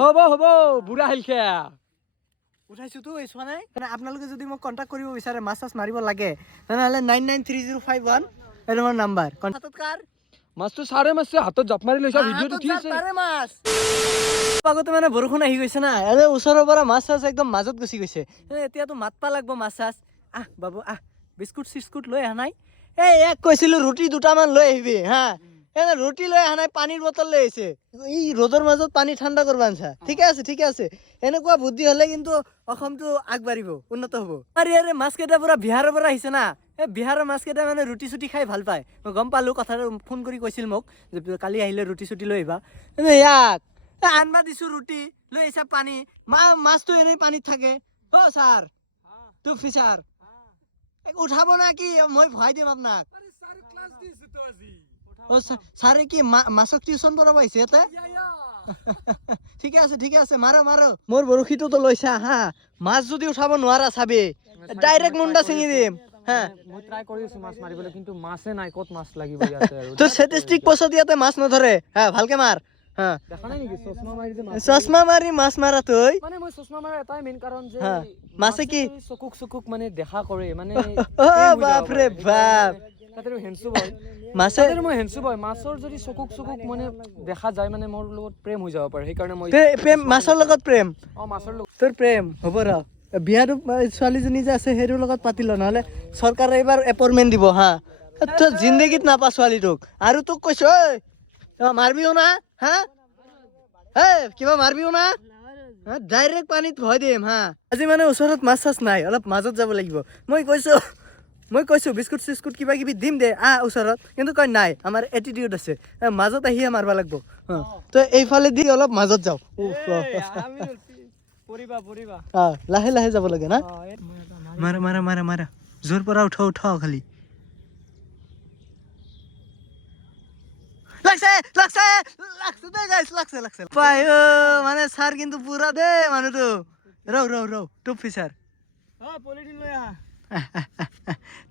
হ'ব হ'ব বুঢ়া হিলখা উঠাইছো তো এই চোৱা নাই মানে আপোনালোকে যদি মোক কন্টাক্ট কৰিব বিচাৰে মাছ চাছ মাৰিব লাগে তেনেহ'লে 993051 এই নম্বৰ নাম্বাৰ কন্টাক্টত কাৰ মাছটো চাৰে মাছে হাতত জাপ মাৰি লৈছা ভিডিঅ'টো উঠি আছে তাৰে মাছ আগতে মানে বৰষুণ আহি গৈছে না এনে ওচৰৰ পৰা মাছ চাছ একদম মাজত গুচি গৈছে এতিয়াতো মাতবা লাগব মাছ চাছ আহ বাবু আহ বিস্কুট চিস্কুট লৈ আহা নাই এই এক কৈছিলো ৰুটি দুটামান লৈ আহিবি হা এনে ৰুটি লৈ আহা নাই পানীৰ বটল লৈ আহিছে এই ৰ'দৰ মাজত পানী ঠাণ্ডা কৰিব আনছা ঠিকে আছে এনেকুৱা বুদ্ধি হলে কিন্তু অসমটো আগবাঢ়িব উন্নত হ'ব আৰু ইয়াৰে মাছকেইটা পুৰা বিহাৰৰ পৰা আহিছে না এই বিহাৰৰ মাছকেইটা মানে ৰুটি চুটি খাই ভাল পায় মই গম পালোঁ কথাটো ফোন কৰি কৈছিল মোক যে কালি আহিলে ৰুটি চুটি লৈ আহিবা ইয়াক আনবা দিছো ৰুটি লৈ আহিছা পানী মাছটো এনেই পানীত থাকে অ ছাৰ তো ফিচাৰ উঠাব না কি মই ভৰাই দিম আপোনাক ছাৰে কি মাছক টিউচন পঢ়াব আহিছে ইয়াতে ঠিকে আছে মাৰো মোৰ বৰশীটোতো লৈছা হা মাছ যদি উঠাব নোৱাৰা চাবি ডাইৰেক্ট মুণ্ডা ছিঙি দিম হা মই ট্ৰাই কৰি আছো মাছ মাৰিবলৈ কিন্তু মাছে নাই ক'ত মাছ লাগিব ইয়াতে আৰু তোৰ ষ্টেটিষ্টিক পছত ইয়াতে মাছ নধৰে হা ভালকে মাৰ হা দেখা নাই নেকি চশমা মাৰি মাছ মাৰা তই মানে মই চশমা মাৰা এটাই মেইন কাৰণ যে মাছে কি চকুক মানে দেখা কৰে মানে অ বাপ ৰে বাপ তাতেও হেনসু বয় মাছে মই হেনসু বয় মাছৰ যদি চকুক মানে দেখা যায় মানে মোৰ লগত প্ৰেম হৈ যাব পাৰে সেইকাৰণে মই প্ৰেম মাছৰ লগত প্ৰেম মাছৰ লগত তোৰ প্ৰেম হ'ব ৰ বিয়াটো ছোৱালীজনী যে আছে সেইটোৰ লগত পাতি ল নহ'লে চৰকাৰে এইবাৰ এপইণ্টমেণ্ট দিব হা তই জিন্দগীত নাপা ছোৱালীটোক আৰু তোক কৈছো ঐ মাৰবিও না হা কিবা মাৰবিও না ডাইৰেক্ট পানীত ভয় দিম হা আজি মানে ওচৰত মাছ চাছ নাই অলপ মাজত যাব লাগিব মই কৈছো বিস্কুট চিস্কুট কিবা কিবি দিম দে ওচৰত কিন্তু কয় নাই আমাৰ এটিটিউড আছে মাজত আহিয়ে মাৰবা লাগিব তই এইফালে দি অলপ মাজত যাওঁ লাহে যাব লাগে না মাৰা জোৰ পৰা উঠাও খালি লাগছে পাই মানে ছাৰ কিন্তু পুৰা দে মানুহটো ৰৌ টুপ ফিচাৰ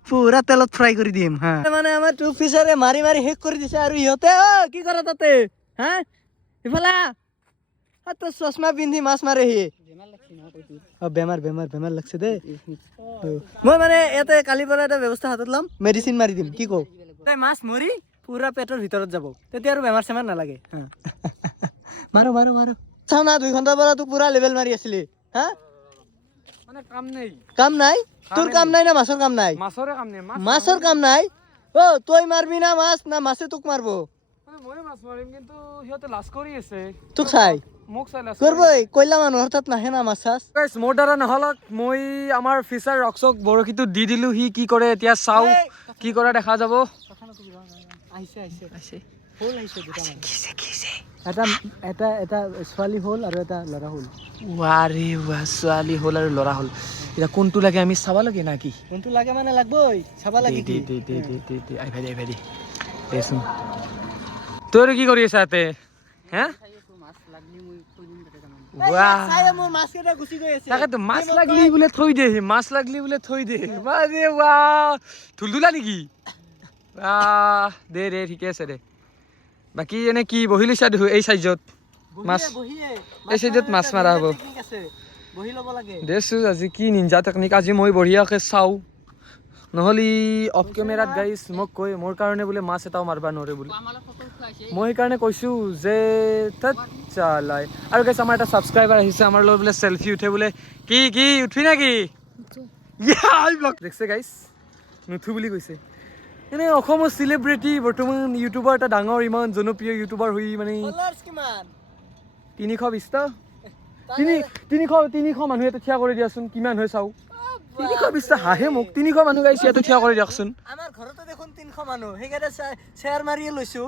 পুৰা তেলত ফ্ৰাই কৰি দিম হা মানে আমাৰ টুপ ফিচাৰে মাৰি শেষ কৰি দিছে আৰু ইহঁতে কি কৰে তাতে হা ইফালে তোৰ চশমা পিন্ধি মাছ মাৰে সি বেমাৰ লাগছে দে মই মানে ইয়াতে কালিৰ পৰা এটা ব্যৱস্থা হাতত ল'ম মেডিচিন মাৰি দিম কি কওঁ তাই মাছ মৰি পুৰা পেটৰ ভিতৰত যাব তেতিয়া আৰু বেমাৰ চেমাৰ নালাগে মাৰো চাও না 2 ঘণ্টাৰ পৰা তোক পুৰা লেভেল মাৰি আছিলি হা মানে কাম নাই তোৰ কাম নাই না মাছৰ কাম নাই মাছৰ কাম নাই তই মাৰবি না মাছ না মাছে তোক মাৰব মই মাছ মাৰিম কিন্তু সিহঁতে লাজ কৰি আছে তোক চাই মোক চাই লাজ কৰবই কইলা মানুহৰ তাত নাহে না মাছ চাছ গাইস মোৰ দ্বাৰা নহলক মই আমাৰ ফিচাৰ ৰক্সক বৰশীটো দি দিলো সি কি কৰে এতিয়া চাও কি কৰে দেখা যাব আহিছে ফুল আহিছে দুটামান এটা ছোৱালী হ'ল আৰু এটা ল'ৰা হ'ল ৱাৰে ছোৱালী হ'ল আৰু ল'ৰা হ'ল এতিয়া কোনটো লাগে আমি চাব লাগে নাকি কোনটো লাগে মানে লাগবই চাব লাগে কি আই ভাই দেচোন তোৰ কি কৰি আছা ইয়াতে হে মাছ লাগলি বোলে থৈ দে ধুলধুলা নেকি দে ঠিকে আছে দে বাকী এনে কি বহি লৈছা দেখো এই চাইজত মাছ এই চাইজত মাছ মাৰা হ'ব দেছো আজি কি নিঞ্জা টেকনিক আজি মই বঢ়িয়াকে চাওঁ নহ'লে অফ কেমেৰাত গাইছ মোক কৈ মোৰ কাৰণে বোলে মাছ এটাও মাৰবা নোৱাৰে বোলে মই সেইকাৰণে কৈছোঁ যে চালাই আৰু গাইছ আমাৰ এটা ছাবস্ক্ৰাইবাৰ আহিছে আমাৰ লগত বোলে চেলফি উঠে বোলে কি উঠবি নাকি দেখছে গাইছ নুঠো বুলি কৈছে এনে অসমৰ চেলিব্ৰিটি বৰ্তমান ইউটিউবাৰ এটা ডাঙৰ ইমান জনপ্ৰিয় ইউটিউবাৰ হৈ মানে 320 মানুহ এটা থিয়া কৰি দিয়াচোন কিমান হয় চাওঁ 320 হাঁহে মোক 300 মানুহ গাইছে ইয়াতে থিয়া কৰি দিয়কচোন আমাৰ ঘৰতে দেখোন 300 মানুহ সেইকেইটা শ্বেয়াৰ মাৰিয়ে লৈছো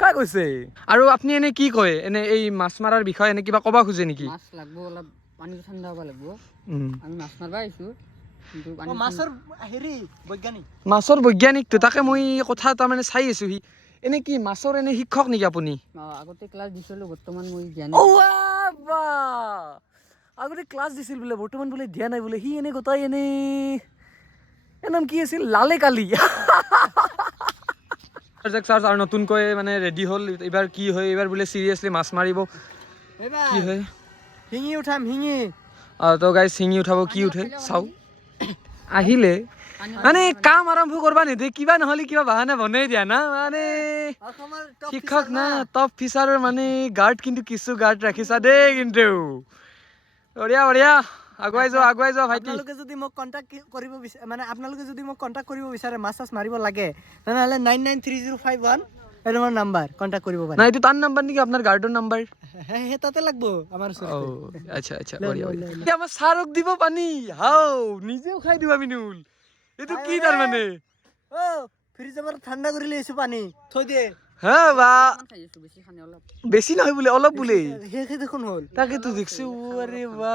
কাই কৈছে আৰু আপুনি এনে কি কয় এনে এই মাছ মাৰাৰ বিষয়ে এনে কিবা ক'বা খোজে নেকি মাছ লাগব অলপ পানীটো ঠাণ্ডা হ'ব লাগিব আমি মাছ মাৰবা আহিছো কিন্তু মাছৰ বৈজ্ঞানিকটো তাকে মই কথা তাৰমানে চাই আছো সি এনে কি মাছৰ এনে শিক্ষক নেকি আপুনি আগতে ক্লাছ দিছিলো বৰ্তমান মই জ্ঞানী আগতে ক্লাছ দিছিল বোলে বৰ্তমান বোলে দিয়া নাই বোলে সি এনে গোটাই এনে নাম কি আছিল লালে কালি চাৰ্জ আৰু নতুনকৈ মানে ৰেডি হ'ল এইবাৰ কি হয় এইবাৰ বোলে চিৰিয়াছলি মাছ মাৰিব কি হয় শিঙি উঠাম শিঙি তো গাইজ শিঙি উঠাব কি উঠে চাওঁ আহিলে মানে কাম আৰম্ভ কৰবা নিদিয়ে কিবা নহ'লে কিবা বাহানা বনাই দিয়া না মানে শিক্ষক না টপ ফিচাৰৰ মানে গাৰ্ড কিন্তু কিছু গাৰ্ড ৰাখিছা দেই কিন্তু বঢ়িয়া বঢ়িয়া আগুৱাই যোৱা ভাইটি আপোনালোকে যদি মোক কণ্টেক্ট কৰিব বিচাৰে মানে আপোনালোকে যদি মোক কণ্টেক্ট কৰিব বিচাৰে মাছ চাছ মাৰিব লাগে তেনেহ'লে 993051 এইটো মোৰ নাম্বাৰ কণ্টেক্ট কৰিব পাৰে না এইটো তাৰ নাম্বাৰ নেকি আপোনাৰ গাৰ্ডৰ নাম্বাৰ সেই তাতে লাগব আমাৰ আচ্ছা বঢ়িয়া বঢ়িয়া আমাৰ ছাৰক দিব পানী হাও নিজেও খাই দিবা মিনুল এইটো কি তাৰ মানে ফ্ৰিজৰ পৰা ঠাণ্ডা কৰি লৈছো পানী থৈ দিয়ে হা বা খাই আছো বেছি খানে অলপ বেছি নহয় বোলে অলপ বোলে সেই দেখোন হ'ল তাকেতো দেখছো আৰে বা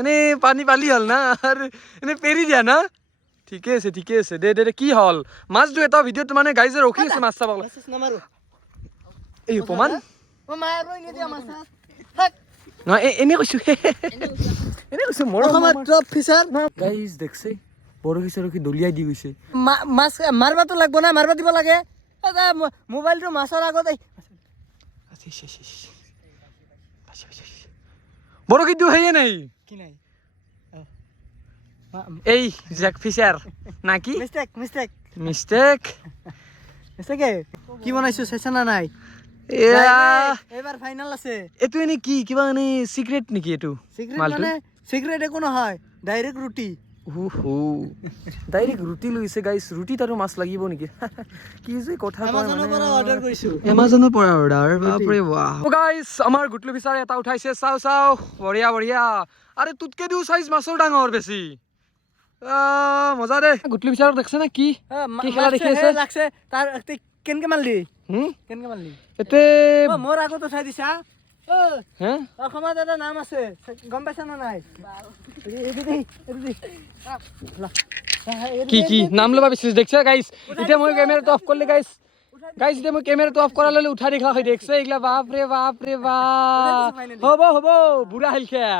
এনে পানী পালি হ'ল না আৰু এনে পেৰি দিয়া না ঠিকে আছে দে কি হ'ল মাছটো এটা ভিডিঅ'ত মানে গাইজে ৰখি আছে মাছ চাব নামাৰো এই অপমান মায়ে ৰৈ নিদিয়া মাছ থাক নহয় এনে কৈছো মোৰ অসমত টপ ফিচাৰ গাইজ দেখছে বৰশী চৰশী দলিয়াই দি গৈছে মাছ মাৰবাতো লাগব না মাৰবা দিব লাগে মোবাইলটো মাছৰ আগত বৰশীটো হেয়ে নাই কি নাই এই জেক ফিচাৰ না কি মিষ্টেক কি বনাইছো চাইছা না নাই এইবাৰ ফাইনাল আছে এইটো এনে কি কিবা এনে চিক্ৰেট নেকি এইটো চিক্ৰেট একো নহয় ডাইৰেক্ট ৰুটি ডাইৰেক্ট ৰুটি লৈছে গাইছ ৰুটিত আৰু মাছ লাগিব নেকি কি যে কথা এমাজনৰ পৰা অৰ্ডাৰ কৰিছো এমাজনৰ পৰা অৰ্ডাৰ বাপৰে বাহ গাইছ আমাৰ গুটলু ফিচাৰ এটা উঠাইছে চাও বঢ়িয়া আৰে তোতকে দিও সাইজ মাছৰ ডাঙৰ বেছি মজা দে গুটলু ফিচাৰত দেখছে না কি খেলা দেখি আছে লাগছে তাৰ কেনকে মাৰলি এতে মোৰ আগত উঠাই দিছা হে অসমত এটা নাম আছে গম পাইছা না নাই কি নাম ল'বা বিচাৰিছ দেখছে গাইছ এতিয়া মই কেমেৰাটো অফ কৰিলে গাইছ এতিয়া মই কেমেৰাটো অফ কৰা ললে উঠাই দেখা হৈ দেখছে এইগিলা বাপৰে বাপ হ'ব বুঢ়া হিলখা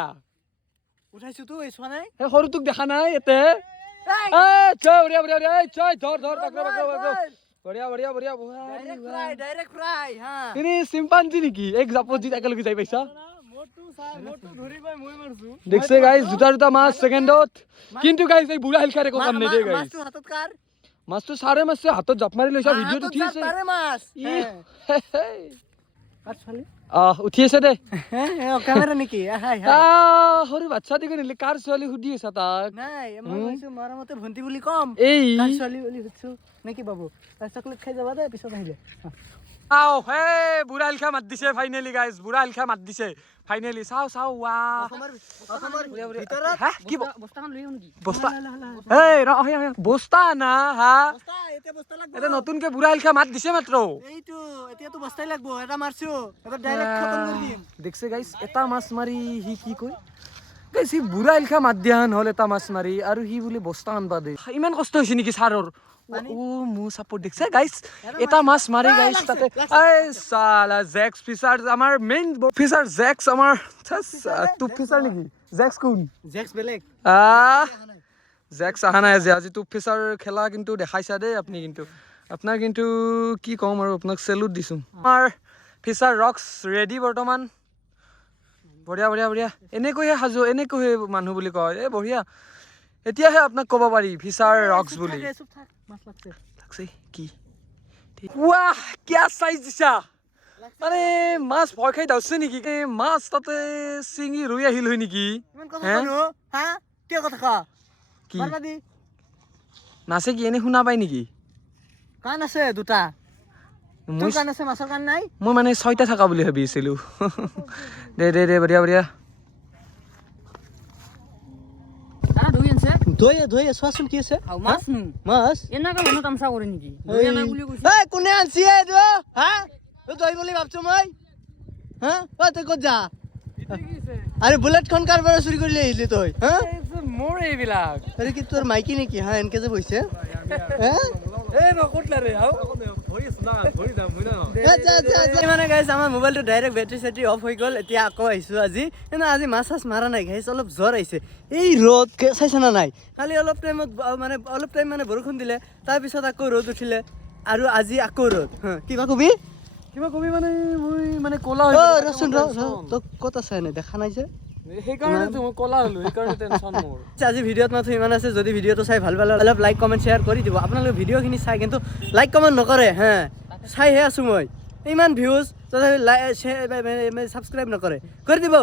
উঠাইছো তো চোৱা নাই সেই সৰুটোক দেখা নাই এতে চিম্পাঞ্জি নেকি এক জাপত যি একেলগে যাই পাইছা দেখছে গাইজ দুটা মাছ ছেকেণ্ডত কিন্তু গাইজ এই বুঢ়া হিলখাৰে একো কাম নিদিয়ে গাইজ মাছটো চাৰে মাছে হাতত জাপ মাৰি লৈছা ভিডিঅ'ত উঠি আছে উঠি আছে দে কেমেৰা নেকি সৰু বাচ্চা দিকে নিলে কাৰ ছোৱালী সুধি আছা তাক নাই মই কৈছো মৰমতে ভন্টি বুলি কম এই ছোৱালী বুলি সুধছো নেকি বাবু চকলেট খাই যাবা দে পিছত আহিলে বুঢ়া হিলখা মাত দিছে ফাইনেলি গাইজ বুঢ়া হিলখা মাত দিছে ফাইনেলি চাও ৱা বস্তাখন লৈ আহো নেকি বস্তা না হা এটা নতুনকে বুঢ়া হিলখা মাত দিছে মাত্ৰ এইটো এতিয়াতো বস্তাই লাগব এটা মাৰছো এটা ডাইৰেক্ট খতম কৰি দিম দেখছে গাইজ এটা মাছ মাৰি সি কি কয় গাইজ সি বুঢ়া হিলখা মাত দিয়া নহ'ল এটা মাছ মাৰি আৰু সি বোলে বস্তা আনবা দে ইমান কষ্ট হৈছে নেকি ছাৰৰ মোৰ চাপৰ্ট দেখছে গাইজ এটা মাছ মাৰি গাইজ তাতে চালা জেক্স ফিচাৰ আমাৰ মেইন ফিচাৰ জেক্স আমাৰ টুপ ফিচাৰ নেকি জেক্স কোন জেক্স বেলেগ জেক্স অহা নাই আজি টুপ ফিচাৰ খেলা কিন্তু দেখাইছা দেই আপুনি কিন্তু আপোনাৰ কিন্তু কি ক'ম আৰু আপোনাক চেলুট দিছোঁ আমাৰ ফিচাৰ ৰক্স ৰেডি বৰ্তমান বঢ়িয়া এনেকৈহে সাজু এনেকৈহে মানুহ বুলি কয় বঢ়িয়া এতিয়াহে আপোনাক ক'ব পাৰি ফিচাৰ ৰক্স বুলি লাগছে কি ৱাহ কিয়া চাইজ দিছা মানে মাছ ভয় খাই দাউছে নেকি মাছ তাতে চিঙি ৰৈ আহিল হয় নেকি কি নাচে কি এনে শুনা পাই নেকি কাণ আছে দুটা কাণ আছে মাছৰ কাণ নাই মই মানে 6টা থাকা বুলি ভাবিছিলো দে বঢ়িয়া ধৈ চোৱাচোন কি আছে মাছ মাছ এনেকা মানুহ তামচা কৰে নেকি কোনে আনছি এইটো দৈ বুলি ভাবছো মই তই ক'ত যা আরে বুলেটখন কাৰ পৰা চুৰি কৰি লৈ আহিলি তই মোৰ এইবিলাক আৰে কি তোৰ মাইকি নেকি এনকে যে বহিছে মানে গাইছ আমাৰ মোবাইলটো ডাইৰেক্ট বেটাৰী চেটাৰী অফ হৈ গ'ল এতিয়া আকৌ আহিছোঁ আজি কিন্তু আজি মাছ চাছ মাৰা নাই গাইছ অলপ জ্বৰ আহিছে এই ৰ'দ চাইছে না নাই খালি অলপ টাইম মানে বৰষুণ দিলে তাৰপিছত আকৌ ৰ'দ উঠিলে আৰু আজি আকৌ ৰ'দ কিবা কবি কিবা কবি মানে মই মানে ক'লা হৈ অ গ'লো, ৰচোন তাকে ৰ মোৰ তই ক'ত আছে এনে দেখা নাই যে tension। সেইকাৰণেতো মই ক'লা হ'লো, সেইকাৰণে টেনশ্যন মোৰ। আজি ভিডিঅ'ত মাত্ৰ ইমান আছে যদি ভিডিঅ'টো চাই ভাল পালে অলপ লাইক কমেণ্ট শ্বেয়াৰ কৰি দিব আপোনালোকে ভিডিঅ'খিনি চাই কিন্তু লাইক কমেণ্ট নকৰে চাইহে আছোঁ মই ইমান ভিউজ তথাপি ছাবস্ক্ৰাইব নকৰে কৰি দিব